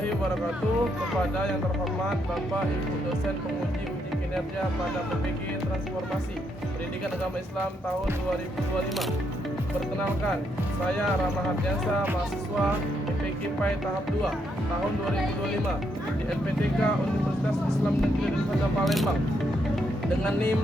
warahmatullahi wabarakatuh. Kepada yang terhormat Bapak Ibu dosen penguji uji kinerja pada PPG Transformasi Pendidikan Agama Islam tahun 2025. Perkenalkan, saya Rama Hardiansa, mahasiswa PPG PAI tahap 2 tahun 2025 di LPTK Universitas Islam Negeri Daripada Palembang dengan NIM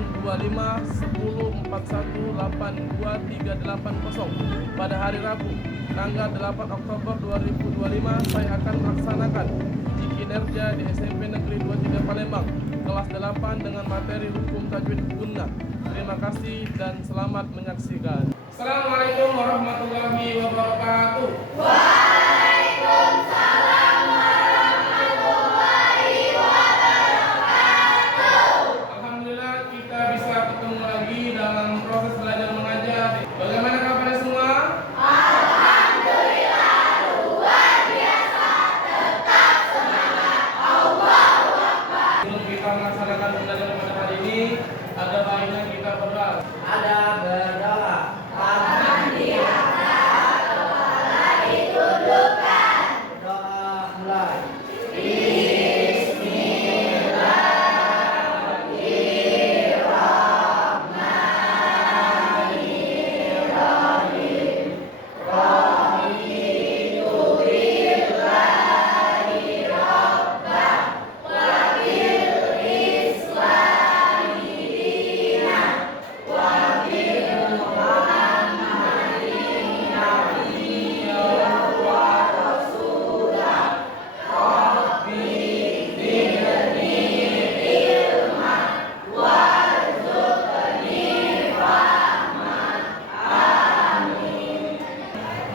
251041823880. Pada hari Rabu tanggal 8 Oktober 2025 saya akan melaksanakan uji kinerja di SMP Negeri 23 Palembang kelas 8 dengan materi hukum tajwid gunnah. Terima kasih dan selamat menyaksikan. Assalamualaikum warahmatullahi wabarakatuh. Waalaikumsalam warahmatullahi wabarakatuh. Alhamdulillah kita bisa ketemu lagi dalam proses belajar mengajar. Bagaimana kabarnya semua? Alhamdulillah luar biasa, tetap semangat. Allahu Akbar. Sebelum kita melaksanakan pembelajaran pada hari ini, ada baiknya kita berdoa. Ada berdoa. Tangan di atas, kepala ditundukkan. Doa mulai.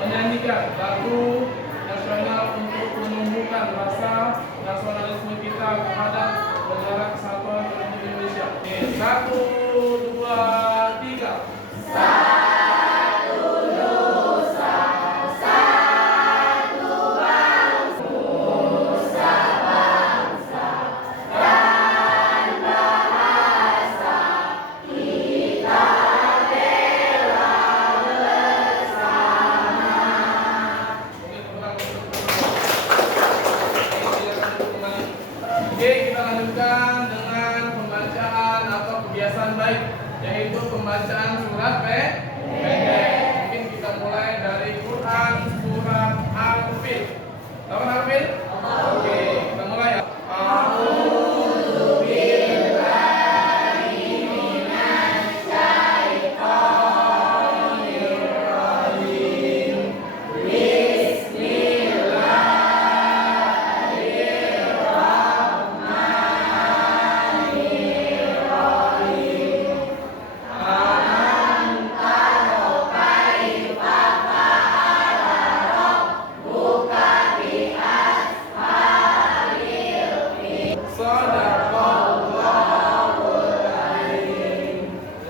Menyanyikan lagu nasional untuk menumbuhkan rasa nasionalisme kita terhadap negara kesatuan Republik Indonesia. Oke, 1, 2, 3. Satu nusa, satu bangsa, nusa bangsa dan bahasa kita bela bersama. Oke, kita lanjutkan dengan pembacaan atau kebiasaan baik, yaitu pembacaan surat pendek. Mungkin kita mulai dari Quran surat Al-Fil. Tahu Al-Fil? Oke, kita mulai ya.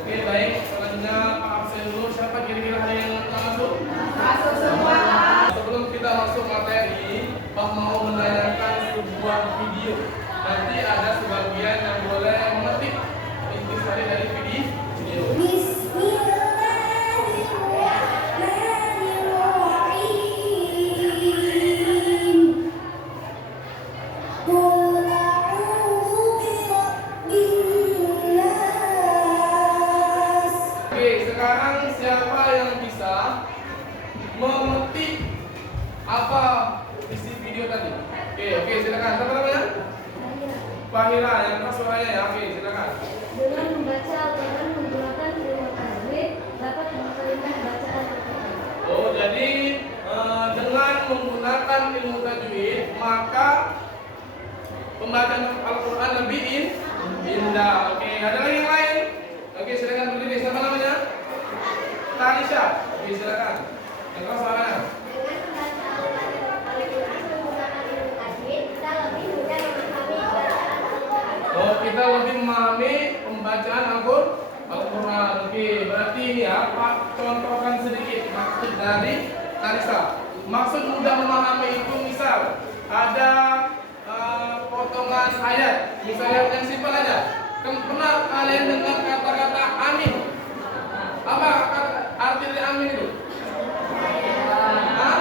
Oke, baik. Selanjutnya Pak absen dulu. Siapa kira-kira ada yang masuk? Masuk semua. Sebelum kita masuk materi, Pak mau menanyakan sebuah video. Nanti ada sebagian yang boleh mengetik intisari dari video. Bismillahirrahmanirrahim. Qul a'udzu birabbin nas. Oke, sekarang siapa yang bisa memetik apa isi video tadi? Oke, silakan. Siapa namanya? Fahira, yang keras suaranya ya. Oke, silakan. Dengan membaca Al-Quran menggunakan ilmu tajwid dapat memperlindah bacaan Al-Quran. Oh, jadi dengan menggunakan ilmu tajwid maka pembacaan Al-Quran lebih indah. Oke, ada lagi yang lain? Oke, silakan berdiri. Siapa namanya? Tanisha. Oke, silakan. Yang keras suaranya. Dengan membaca Al-Quran menggunakan ilmu tajwid, kita lebih mudah memahami bacaan Al-Quran. Oh, kita lebih memahami pembacaan Al-Quran. Oke, berarti ini ya, Pak contohkan sedikit maksud dari Tanisha. Maksud mudah memahami itu misal ada potongan ayat, misalnya yang simpel aja. Pernah kalian dengar kata-kata amin? Apa arti dari amin itu? Hah?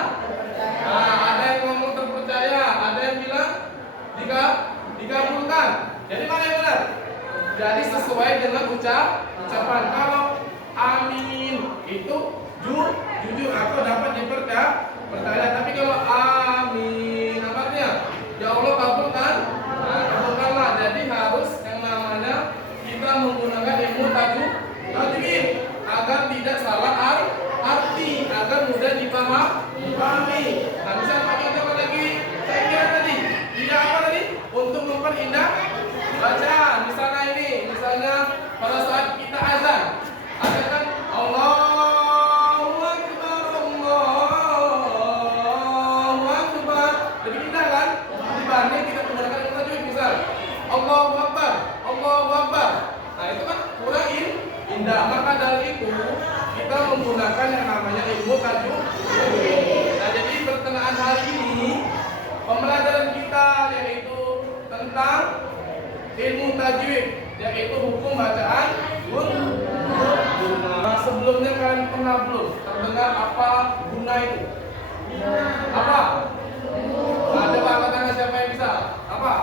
Nah, ada yang ngomong terpercaya, ada yang bilang memahami. Nah, bisa pakai apa lagi? Saya kira tadi tidak apa tadi untuk memperindah bacaan. Misalnya ini, misalnya pada saat kita azan, ada kan Allahu Akbar, Allahu Akbar. Lebih indah kan dibanding kita menggunakan kata tajwid. Misal Allahu Akbar, Allahu Akbar. Nah itu kan kurang indah. Maka dari itu kita menggunakan yang namanya ilmu tajwid. Nah jadi pertengahan hari ini pembelajaran kita yaitu tentang ilmu tajwid, yaitu hukum bacaan guna. Nah, sebelumnya kalian pernah belum terdengar apa guna itu? Apa? Nah, coba katakan siapa yang bisa? Apa?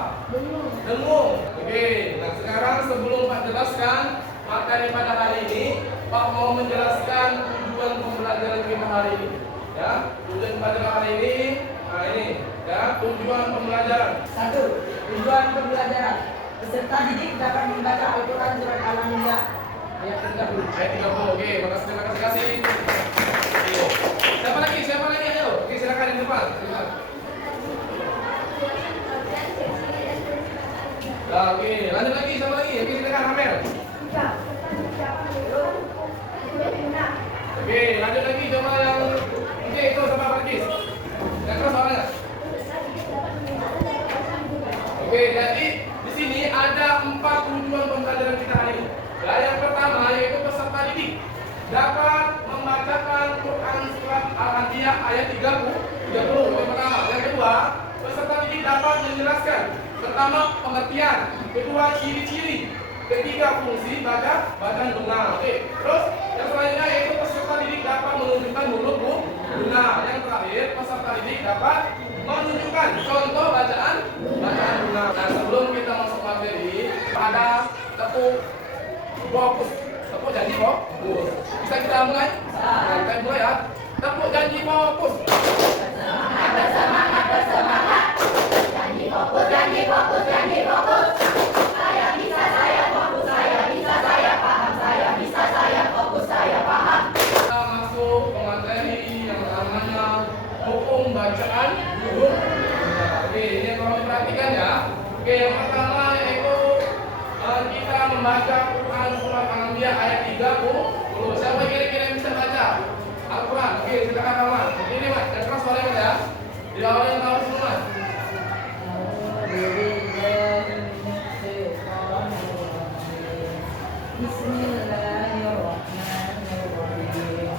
Dengung. Oke, nah sekarang sebelum Pak jelaskan materi pada hari ini, Pak mau menjelaskan tujuan pembelajaran kita hari ini. Ya, tujuan pembelajaran hari ini, nah ini, ya, tujuan pembelajaran. 1. Tujuan pembelajaran. Peserta didik dapat membaca Al-Quran surat Al-Anbiya ayat 30. Ayat 30. Oke, makasih, terima kasih. Oke. Siapa lagi? Siapa lagi? Ayo. Oke, silakan di depan. Silakan. Nah, oke, lanjut lagi. Siapa lagi? Oke, silakan Amel. Oke, lanjut lagi. Coba yang oke, itu sama Farkis. Yang keras soalnya. Oke, jadi di sini ada 4 tujuan pembelajaran kita hari ini. Ya, yang pertama yaitu peserta didik dapat membacakan Quran surat Al-Anbiya ayat 30. Yang pertama. Yang kedua, peserta didik dapat menjelaskan pertama pengertian, kedua ciri-ciri, ketiga fungsi bacaan guna. Oke. Terus yang selanjutnya yaitu peserta didik dapat menunjukkan huruf guna. Yang terakhir, peserta didik dapat menunjukkan contoh bacaan guna. Nah, sebelum kita masuk materi, ada tepuk fokus, tepuk janji fokus. Bisa kita mulai? Nah, kita mulai ya. Tepuk janji fokus. Bersemangat, bersemangat. Janji fokus, janji fokus, janji fokus. Saya bisa, saya fokus, saya bisa, saya paham, saya bisa, saya fokus, saya paham. Kita masuk ke materi yang namanya hukum bacaan huruf. Oke, ini tolong perhatikan ya. Oke, yang pertama yaitu kita membaca Quran surat Al-Anbiya ayat 30. Siapa kira-kira yang bisa baca Al-Quran? Oke, silakan Rahman. Ini Mas, dan keras suaranya ya. Di awal yang tahu semua. Bismillahirrahmanirrahim.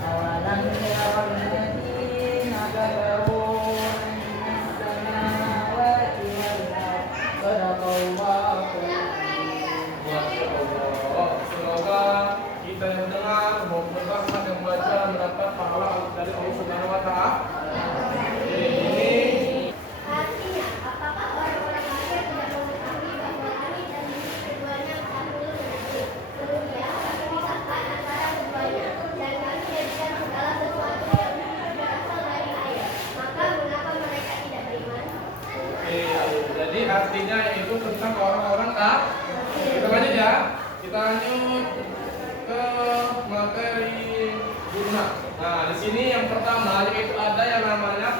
Awalam yarul ladzina kafaru annas samawati wal ardh sadaqallahu Semoga kita yang dengar maupun rahmat yang membaca mendapat pahala dari Allah Subhanahu wa taala. Ini Artinya, apakah orang-orang kafir tidak mengetahui bahwa langit dan bumi keduanya mengandung penyakit? Kemudian, memisahkan antara keduanya dan kami jadikan segala sesuatu yang berasal dari air. Maka mengapa mereka tidak beriman? jadi artinya itu tentang orang-orang kafir. Kita lanjut ya. Kita lanjut ke materi guna. Nah, di sini yang pertama yaitu ada yang namanya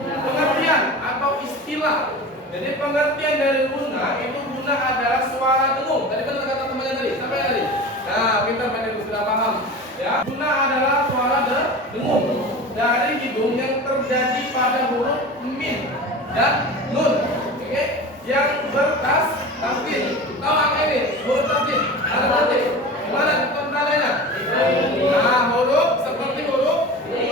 pengertian atau istilah. Jadi pengertian dari guna itu guna adalah suara dengung. Tadi benar kata temannya tadi. Siapa yang tadi? Nah, pintar Pak Ibu sudah paham. Ya, guna adalah suara dengung dari hidung yang terjadi pada huruf min dan nun. Oke, yang bertasdid. Tahu apa ini? Huruf tasdid. Ada tasdid. Gimana tandanya? Nah, huruf seperti huruf W.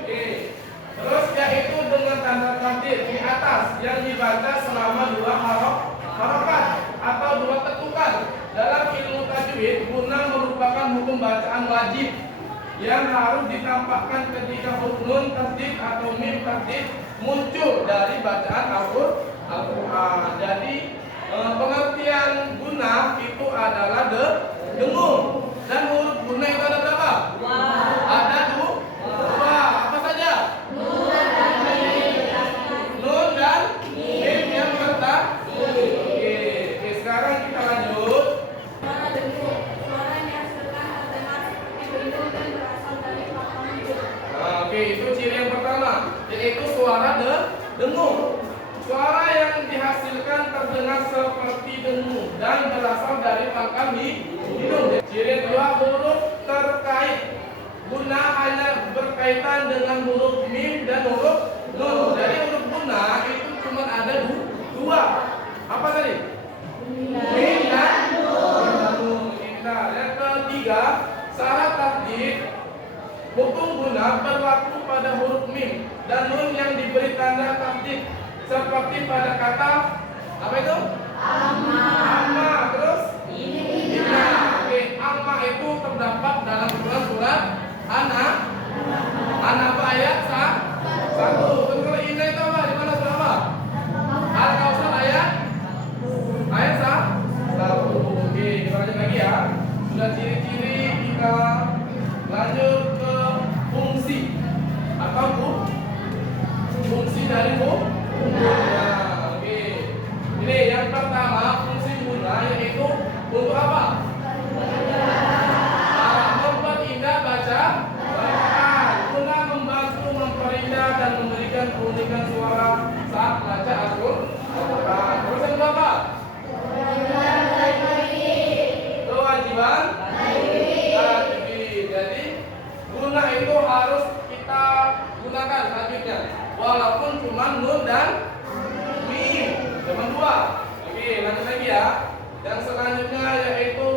Oke. Terus yaitu dengan tanda tasdid di atas yang dibaca selama 2 harokat atau 2 ketukan. Dalam ilmu tajwid, guna merupakan hukum bacaan wajib yang harus ditampakkan ketika huruf nun tasdid atau mim tasdid muncul dari bacaan Al-Quran. Jadi pengertian guna itu adalah dengung. Dan huruf guna itu ada berapa? Ada 2. Apa saja? Nun dan mim yang bertasdid. Oke, sekarang kita lanjut. Suara dengung, suara yang dihasilkan otomatis begitu dan berasal dari faktor hidup. Nah, itu ciri yang pertama, yaitu suara dengung. Suara yang dihasilkan terdengar seperti dengung dan berasal dari pangkal hidung. Ciri kedua, huruf terkait. Guna hanya berkaitan dengan huruf mim dan huruf nun. Jadi huruf guna itu cuma ada dua. Apa tadi? Mim dan nun. Nah, yang ketiga, syarat takdir. Hukum guna berlaku pada huruf mim dan nun yang diberi tanda takdir. Seperti pada kata apa itu? Amma. Terus? Inna. Oke, amma itu terdapat dalam surat Anak apa ayat 1. Terus kalau inna itu apa? Di mana surat apa? Al-Kausar ayat 1. Oke, kita lanjut lagi ya. Sudah ciri-ciri, kita lanjut ke fungsi atau fungsi dari Nah, oke. Ini yang pertama, fungsi guna yaitu untuk apa? Memperindah bacaan. Guna membantu memperindah dan memberikan keunikan suara saat baca Al-Quran. Terus yang kedua apa? Kewajiban tajwid. Jadi guna itu harus kita gunakan tajwidnya. Walaupun cuma nun dan mim, cuma dua. Oke, lanjut lagi ya. Yang selanjutnya yaitu,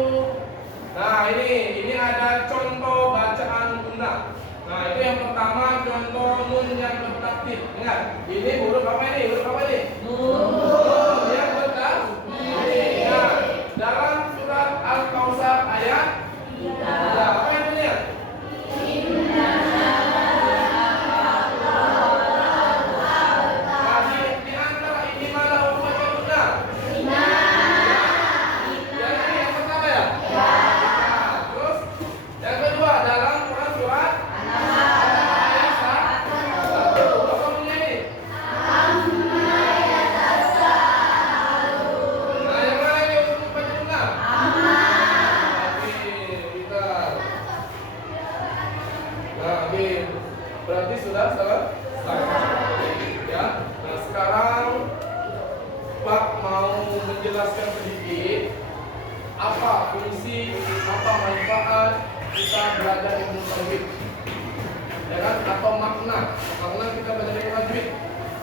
nah ini ada contoh bacaan guna. Nah itu yang pertama, contoh nun yang bertakdir. Ingat, ini huruf apa ini? Huruf apa ini? Nun yang bertakdir. Nah, dalam surat Al-Kausar ayat 3. Apa yang bunyinya? Berarti sudah selesai. Ya. Nah, sekarang Pak mau menjelaskan sedikit apa fungsi, apa manfaat kita belajar ilmu tajwid. Ya kan? Atau makna kita belajar ilmu tajwid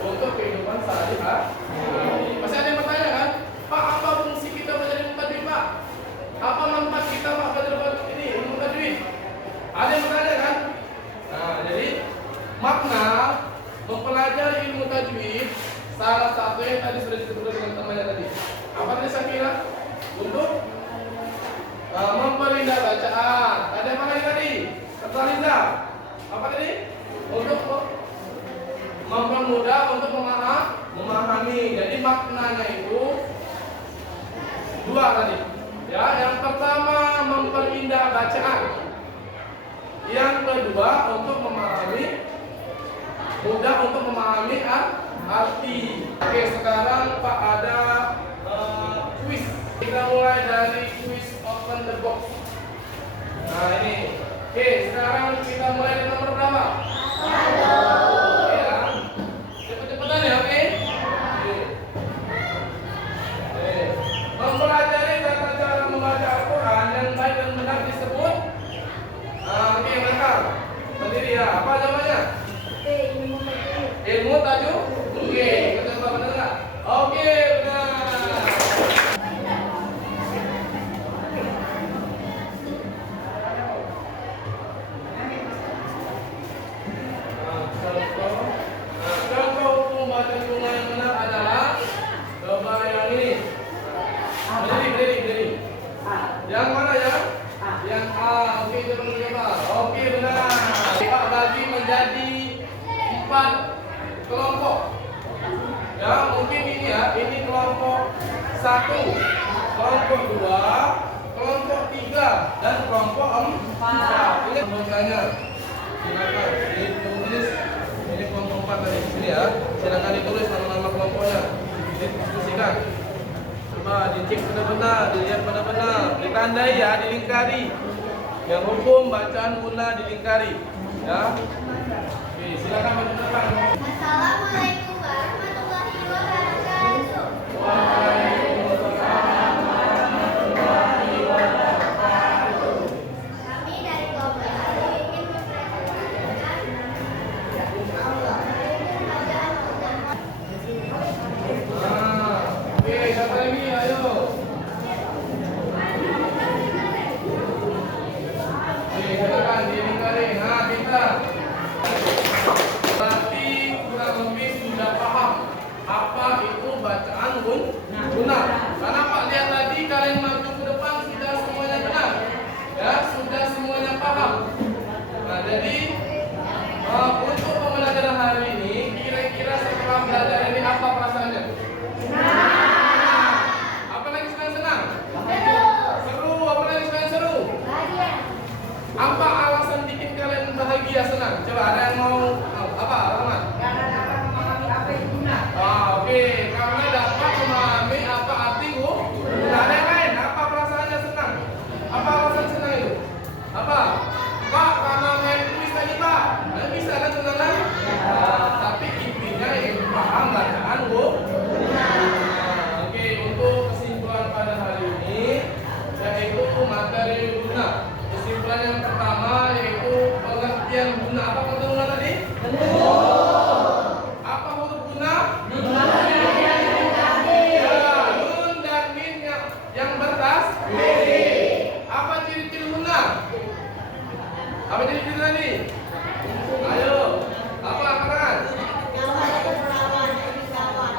untuk kehidupan sehari-hari. Masih ada yang bertanya kan? Pak, apa fungsi kita belajar ilmu tajwid, Pak? Apa manfaat kita Pak belajar ini ilmu tajwid? Ada yang bertanya kan? Nah, jadi makna mempelajari ilmu tajwid salah satu yang tadi sudah disebutkan dengan temannya tadi. Apa tadi Syakira? Untuk memperindah bacaan. Ada apa lagi tadi? Terperindah. Apa tadi? Untuk mempermudah untuk memahami. Jadi maknanya itu dua tadi. Ya, yang pertama memperindah bacaan. Yang kedua untuk memahami, mudah untuk memahami arti. Oke, sekarang Pak ada quiz. Kita mulai dari quiz open the box. Nah ini. Oke, sekarang kita mulai dari nomor berapa? 1. Oke ya. Cepet-cepetan ya, oke? Oke. Mempelajari tata cara membaca Al-Quran yang baik dan benar disebut. Oke, yang benar. Berdiri ya. Apa namanya? Ilmu tajwid. Oke, kita coba benar. Oke, benar. Contoh hukum baca bunga yang benar adalah coba yang ini. Berdiri. Yang mana ya? Yang A. Oke, coba coba. Oke, benar. Pak bagi menjadi 4 kelompok. Ya, mungkin ini ya. Ini kelompok 1, kelompok 2, kelompok 3, dan kelompok 4. Ini kelompoknya. Silakan ditulis. Ini kelompok 4 tadi di sini ya. Silakan ditulis nama-nama kelompoknya. Didiskusikan. Coba dicek benar-benar, dilihat benar-benar, ditandai ya, dilingkari. Yang hukum bacaan guna dilingkari. Ya. Oke, silakan maju ke depan. Assalamualaikum warahmatullahi wabarakatuh. Waalaikumsalam warahmatullahi wabarakatuh. Kami dari kelompok satu ingin mempresentasikan kerajaan Bunda. Oke, siapa lagi? Ayo. Oke, silakan dilingkarin. Nah, kita berarti kurang lebih sudah paham apa itu bacaan guna. Karena Pak lihat tadi kalian maju ke depan sudah semuanya benar, ya sudah semuanya paham. Nah, jadi untuk pembelajaran hari ini, kira-kira setelah belajar ini apa perasaannya? Apa lagi selain senang? Seru. Apa lagi selain seru? Apa alasan bikin kalian bahagia senang? Coba ada yang mau apa? Rahmat? Karena dapat memahami apa itu guna. Oke, karena dapat memahami apa arti guna. Ada yang lain? Apa perasaannya senang? Apa alasan senang itu? Apa? Pak, karena main kuis tadi Pak. Bisa kan senang kan? Tapi intinya yang paham bacaan guna. Oke, untuk kesimpulan pada hari ini yaitu materi guna. Kesimpulan yang pertama yaitu pengertian guna. Apa pengertian guna tadi? Apa huruf guna? Ya, nun dan min yang bertas. Apa ciri-ciri guna? Apa ciri-ciri tadi? Ayo, apa karangan?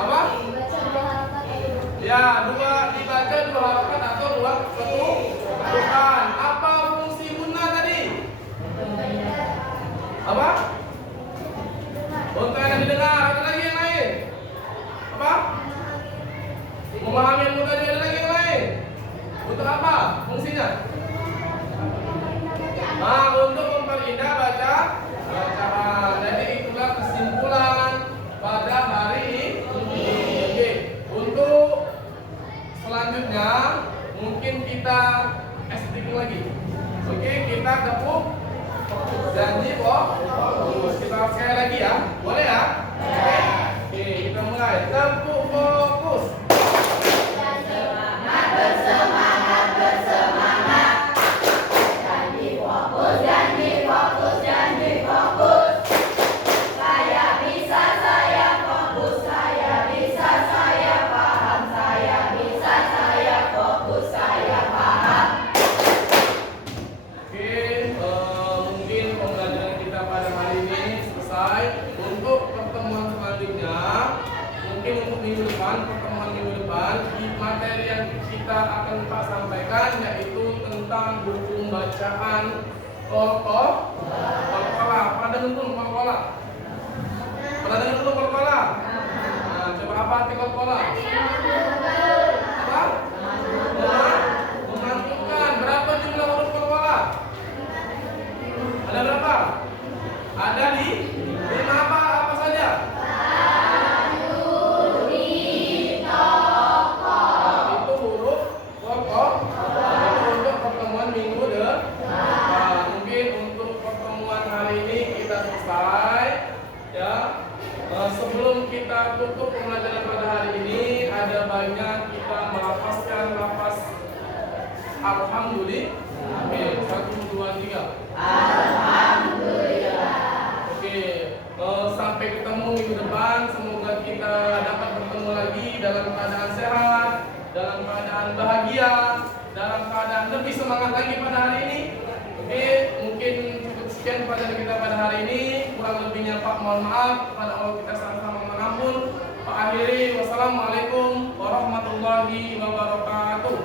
Apa? Ya, dua dibaca dua harakat atau dua ketukan. Apa fungsi guna tadi? Apa? Untuk yang didengar, ada lagi yang lain? Apa? Memahami ilmu tadi, ada lagi yang lain? Untuk apa fungsinya? Untuk memperindah bacaan. Jadi itulah kesimpulan pada hari ini. Oke, untuk selanjutnya mungkin kita sedikit lagi. Oke, kita tepuk janji fokus. Kita sekali lagi ya, boleh ya? Oke, kita mulai. Tepuk fokus. Oke, mungkin pembelajaran kita pada hari ini selesai. Untuk pertemuan selanjutnya, mungkin untuk minggu depan, pertemuan minggu depan, materi yang kita akan Pak sampaikan yaitu tentang buku bacaan Kolkola. Pernah dengar belum Kolkola? Pernah dengar belum Kolkola? Nah, coba apa arti Kolkola? Apa? Memantukan. Berapa jumlah huruf Kolkola? Ada berapa? Ada di 5 apa saja? Itu huruf Kolkola. Itu untuk pertemuan minggu depan. Mungkin untuk pertemuan hari ini kita selesai. Ya. Sebelum kita tutup pembelajaran pada hari ini, ada banyak kita melafazkan lafaz alhamdulillah. Oke, 1, 2, 3. Oke, sampai ketemu minggu depan. Semoga kita dapat bertemu lagi dalam keadaan sehat, dalam keadaan bahagia, dalam keadaan lebih semangat lagi pada hari ini. Oke, mungkin cukup sekian pelajaran kita pada hari ini. Kurang lebihnya Pak mohon maaf. Kepada Allah kita sama-sama mohon ampun. Pak akhiri, wassalamualaikum warahmatullahi wabarakatuh.